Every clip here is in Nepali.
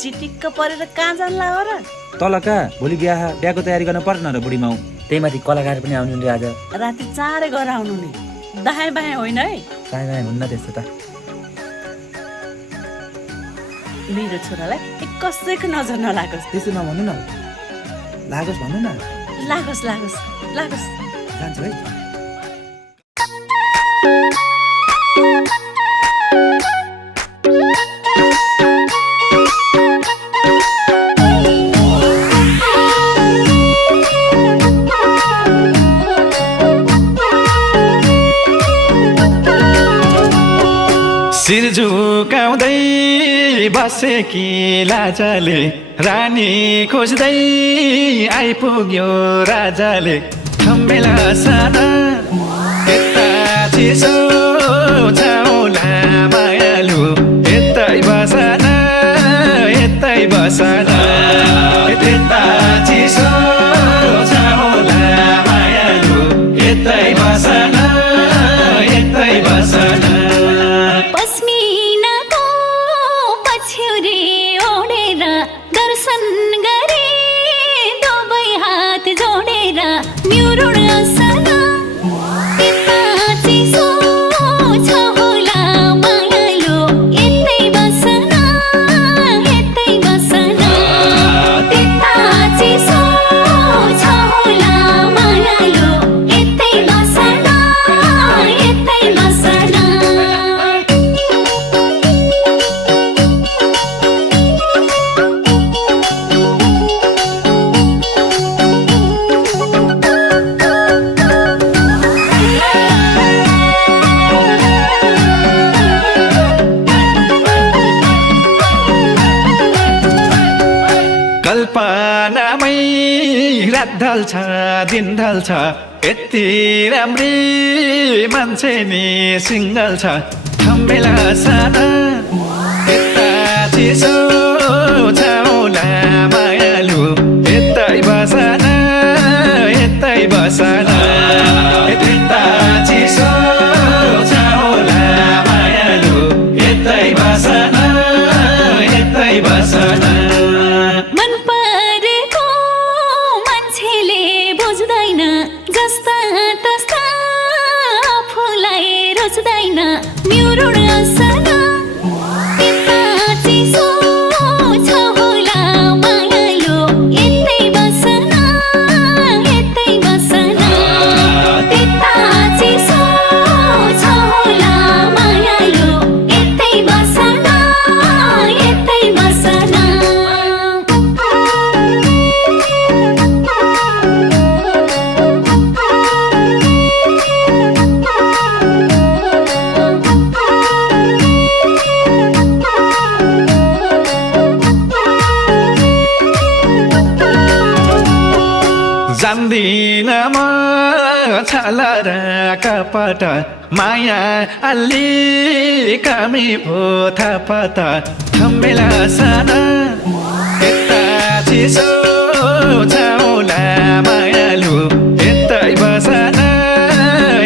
चिटिक्क परेर कहाँ जानला हो र? तल कहाँ भोलि बिहाको तयारी गर्न पर्दैन र बुढी माउ। त्यही माथि कलाकार पनि आउनु नि आज। राति चाँडै गएर आउनु नि, दायाँ बायाँ होइन है। दायाँ बायाँ हुन्न त्यस्तो त। मेरो छोरालाई कसैको नजर नलागोस्। त्यस्तो नभन्नु न, लागोस् भन्नु न। लागोस् लागोस् लागोस्। जान्छु है। शिर झुकाउँदै बसेकी लाजाले रानी खोज्दै आइपुग्यो राजाले। थम्बेला साना यता चिसो छाउला मायालु, यतै बसना यतै बसना। यता चिसो छाउला मायालु, यतै बसना यतै बसना। कल्पनामै रात ढल्छ दिन ढल्छ, यति राम्री मान्छे नि सिङ्गल छ। थम्बेला साना यता चिसो छाउला मायालु, यतै बसना यतै बसना। यता चिसो छाउला मायालु, यतै बसना यतै बसना। जान्दिन म छाला र कपट, माया अलि कमी भो थापत। थम्बेला साना यता चिसो छाउला मायालु, यतै बसना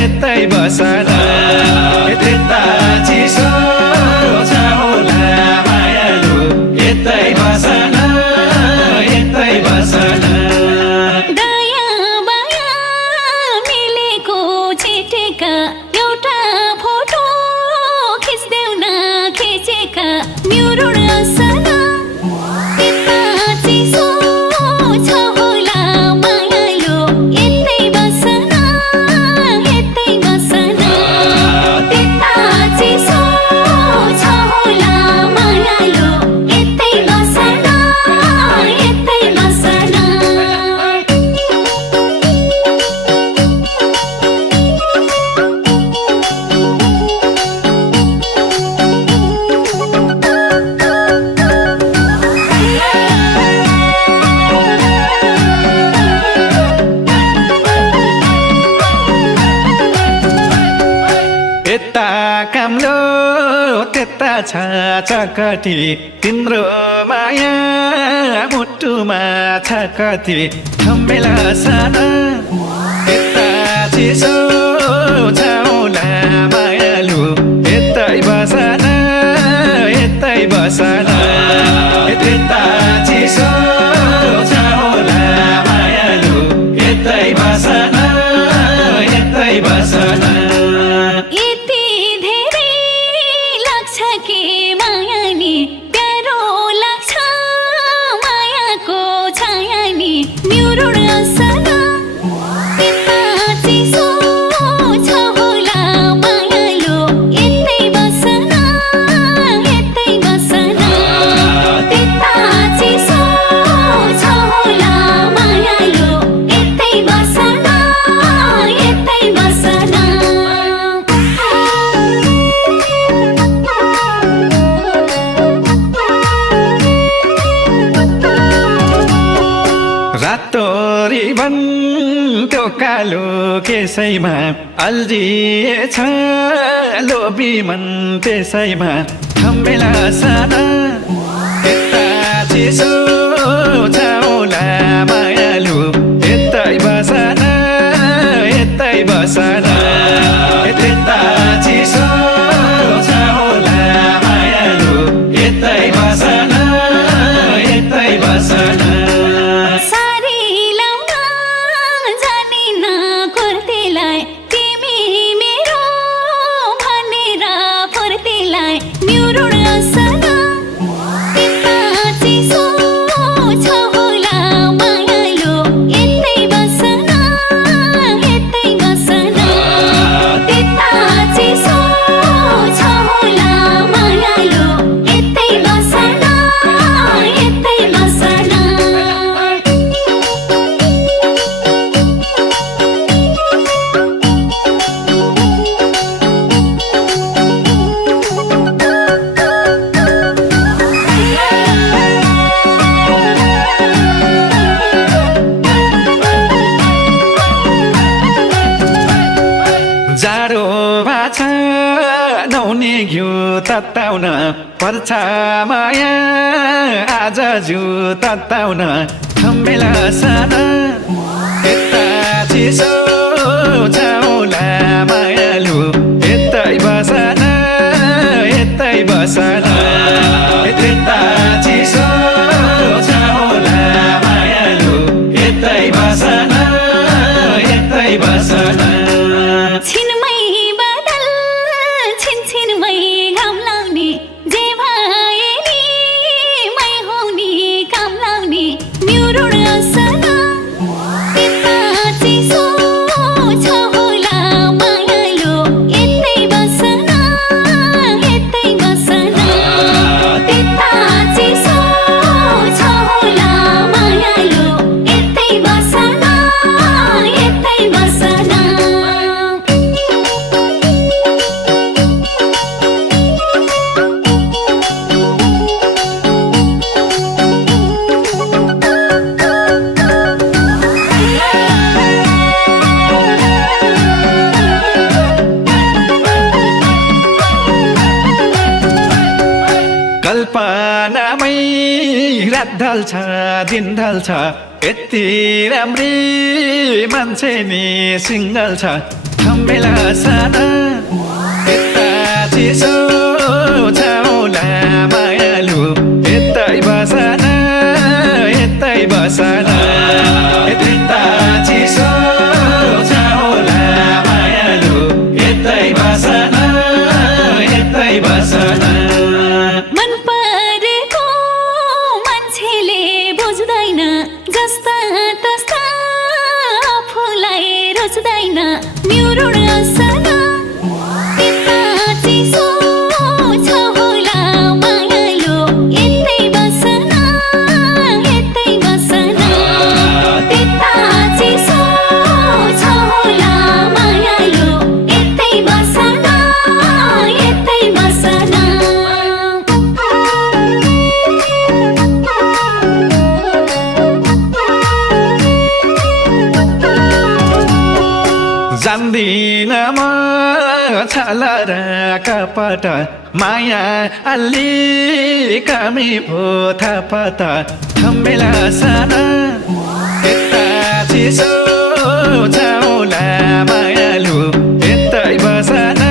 यतै बसना। यता चिसो छाउला मायालु, यतै बसना यतै बसना। कामलो त्यता छ चकटी, तिम्रो माया मुटुमा छ कति। थम्बेला साना यता चिसो छाउला मायालु, यतै बसना यतै बसना। कालो केसैमा अल्झिएछ लोभी मन त्यसैमा थम्बेला साना यता चिसो छाउला मायालु यतै बसना यता चिसो छाउला मायालु यतै बसना सारी लाउन जानिन कुर्तीलाई तिमी मेरो भनेर फुर्तीलाई न्युरुण सन यता चिसो छ होला मायालु यतै बसन यता चिसो छ होला मायालु यतै बसन जाडो भाषा नहुने घिउ तताउन पर्छ माया आज जिउ तताउन थम्बेला साना यता चिसो छाउला मायालु यतै बसना यता चिसो छाउला मायालु यतै बसना छिनमै बादल छिनछिनमै घाम लाउने जे भए नि मै हुने काम लाउने न्युरुण सन यता चिसो छ होला मायालु यतै बसन यता चिसो छ होला मायालु यतै बसन कल्पनामै रात ढल्छ दिन ढल्छ यति राम्री मान्छे नि सिङ्गल छ थम्बेला साना यता चिसो छाउला मायालु यतै बसना यता चिसो छाउला मायालु यतै बसना मन परेको मान्छेले बुझ्दैन जस्ता तस्ता आफूलाई रोज्दैन न्युरुण सन यता चिसो छ होला मायालु यतै बसन यता चिसो छ होला मायालु यतै बसन जान्दिन म छाला र कपट माया अल्ली कमी भो थापत थम्बेला साना यता चिसो छाउला मायालु यतै बसना